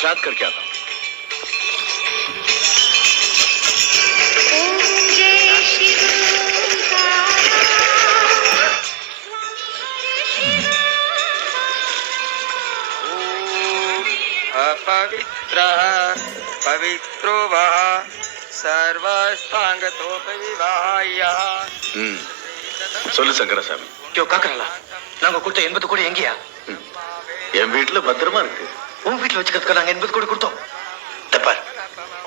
श्राद्ध करके आता हूँ। अपवित्रः पवित्रो वः सर्वस्तांगतोपविवाह्यः। சொல்லு சங்கரசாமி. யோ காக்கறல, நாங்க கொடுத்த 80 கோடி எங்கயா? என் வீட்டுல பத்திரமா இருக்கு. உன் வீட்டுல வச்சுக்கிறதுக்கு நாங்க 80 கோடி கொடுத்தோம். தப்பார்,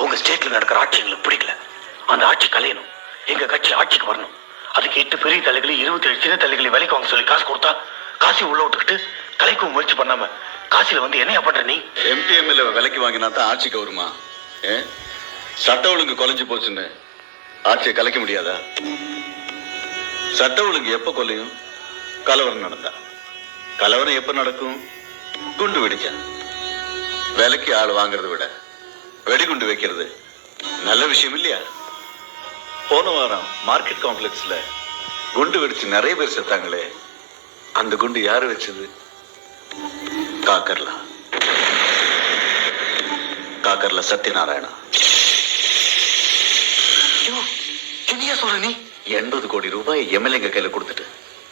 உங்க ஸ்டேட்ல நடக்கிற ஆட்சி எங்களுக்கு பிடிக்கல. அந்த ஆட்சி கலையணும், எங்க கட்சி ஆட்சிக்கு வரணும். அதுக்கு 8 பெரிய தலைகளை 27 சின்ன தலைகளை விலைக்கு வாங்க சொல்லி காசு கொடுத்தா காசி உள்ள விட்டுக்கிட்டு கலைக்கும் முயற்சி பண்ணாம காசில வந்து என்னையா பண்ற நீ? எம்டிஎம்ல விலைக்கு வாங்கினா தான் ஆட்சிக்கு வருமா? சட்ட ஒழுங்கு குலைஞ்சு போச்சுன்னு ஆட்சியை கலைக்க முடியாதா? சட்ட ஒழுங்கு எப்ப கொலையும்? கலவரம் நடந்தா. கலவரம் எப்ப நடக்கும்? குண்டு வெடிச்சா. விலைக்கு ஆள் வாங்குறத விட வெடிகுண்டு வைக்கிறது நல்ல விஷயம் இல்லையா? போன வாரம் மார்க்கெட் காம்ப்ளெக்ஸ்ல குண்டு வெடிச்சு நிறைய பேர் செத்தாங்களே, அந்த குண்டு யாரு வச்சது? காக்கர்லா. காக்கர்ல சத்யநாராயணா. என்னையா சொல்ற நீ? 80 கோடி ரூபாய் எம்எல்ஏங்க கையில கொடுத்துட்டு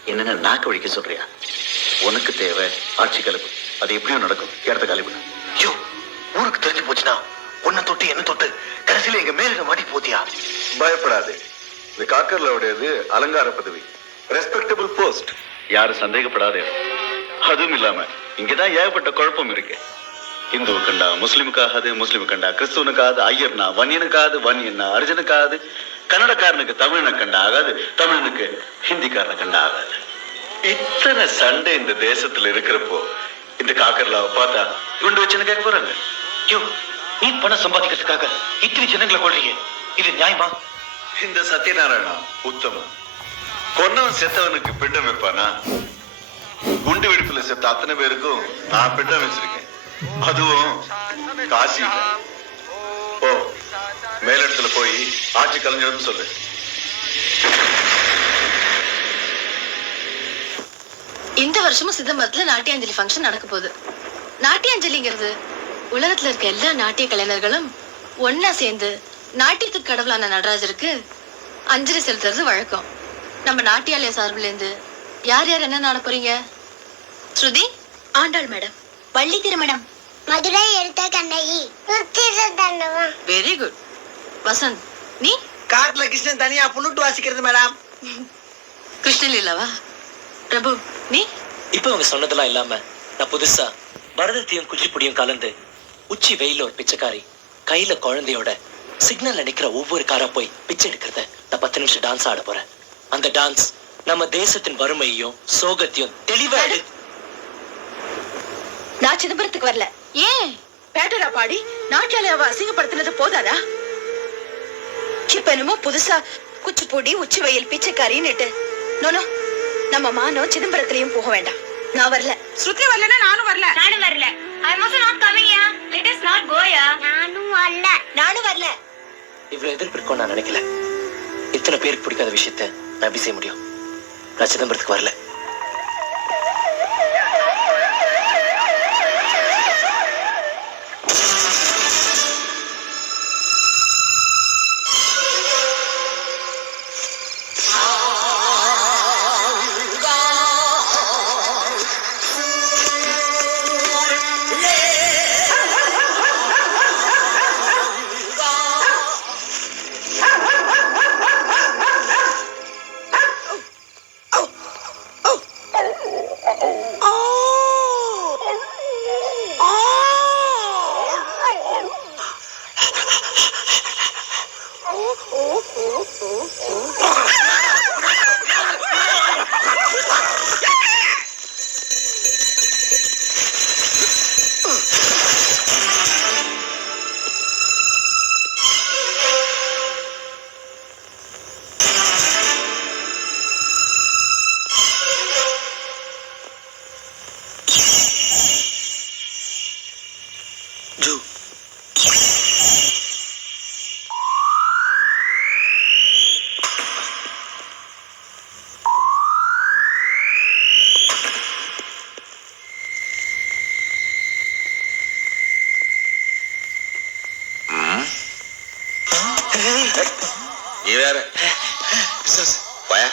என்னென்ன நாக்கு வழிக்க சொல்றியா? உனக்கு தேவை ஆட்சி கலப்பு. அது எப்படியும் நடக்கும். இடத்த காலி பண்ண. ஐயோ, ஊருக்கு தெரிஞ்சு போச்சுன்னா உன்னை தொட்டு என்ன தொட்டு கடைசியில எங்க மேல மாட்டி போத்தியா? பயப்படாது. இந்த காக்கர்லோடையது அலங்கார பதவி, ரெஸ்பெக்டபிள் போஸ்ட். யாரும் சந்தேகப்படாதே. அதுவும் இல்லாம இங்கதான் ஏகப்பட்ட குழப்பம் இருக்கு. இந்துவு கண்டா முஸ்லிமுக்காகாது, முஸ்லிமு கண்டா கிறிஸ்துவனுக்காது, ஐயர்னா வன்னியனுக்காது, வன்னியன்னா அர்ஜுனுக்காது, கன்னடக்காரனுக்கு தமிழனை கண்டா ஆகாது, தமிழனுக்கு ஹிந்திக்காரனை கண்டா ஆகாது. இத்தனை சண்டை இந்த தேசத்துல இருக்கிறப்போ இந்த காக்கர்லாவை பார்த்தா குண்டு வச்சுன்னு கேட்க போறாங்க. ஐயோ, நீ பணம் சம்பாதிக்கிறதுக்காக இத்தனை ஜனங்களை கொள்றீங்க, இது நியாயமா? இந்த சத்யநாராயணா உத்தமம். கொன்னவன் செத்தவனுக்கு பிண்டம் வைப்பானா? குண்டு வெடிப்புல செத்த அத்தனை பேருக்கும் நான் பிண்டம் வச்சிருக்கேன். அதுவும் காசி. ஓ, மேலிடத்துல போய் ஆட்சி கலைஞர்னு சொல்லு. இந்த வருஷமும் சிதம்பரத்துல நாட்டியாஞ்சலி ஃபங்க்ஷன் நடக்க போகுது. நாட்டியாஞ்சலிங்கிறது உலகத்துல இருக்க எல்லா நாட்டிய கலைஞர்களும் ஒன்னா சேர்ந்து நாட்டியத்துக்கு கடவுளான நடராஜருக்கு அஞ்சலி செலுத்துறது வழக்கம். நம்ம நாட்டியாலய சார்பில் இருந்து யார் யார் என்ன நாட போறீங்க? ஸ்ருதி ஆண்டாள் மேடம், வள்ளி திருமணம், மதுரை எடுத்த கண்ணகி, வெரி குட். வசந்த் நீ? காட்டுல கிருஷ்ணன் தனியா புல்லுட்டு வாசிக்கிறது மேடம். கிருஷ்ணலீலாவா? பிரபு நீ? இப்ப அவங்க சொன்னதெல்லாம் இல்லாம நான் புதுசா பரதத்தையும் குச்சிப்புடியும் கலந்து உச்சி வெயில ஒரு பிச்சைக்காரி கையில குழந்தையோட சிக்னல்ல நிக்கிற ஒவ்வொரு காரா போய் பிச்சை எடுக்கிறத நான் 10 நிமிஷம் டான்ஸ் ஆட போறேன். அந்த டான்ஸ் நம்ம தேசத்தின் வறுமையையும் சோகத்தையும் தெளிவா நான் சிதம்பரத்துக்கு வரல. ஏன்? பேட்டரா பாடி நாட்டியாலயாவை அசிங்கப்படுத்தினது போதாதா? இப்ப என்னமோ புதுசா குச்சிப்புடி உச்சி வெயில் பிச்சைக்காரின்னுட்டு. நோனோ, நம்ம மானோ சிதம்பரத்திலயும் போக வேண்டாம். நான் வரல. ஸ்ருதி வரலனா நானும் வரல. நானும் வரல. I am also not coming here. Let us not go here. நானும் வரல. இவ்வளவு எதிர்ப்பு இருக்கும்னு நான் நினைக்கல. இத்தனை பேருக்கு பிடிக்காத விஷயத்த நான் எப்படி செய்ய முடியும்? நான் சிதம்பரத்துக்கு வரல. நீ வேற போயா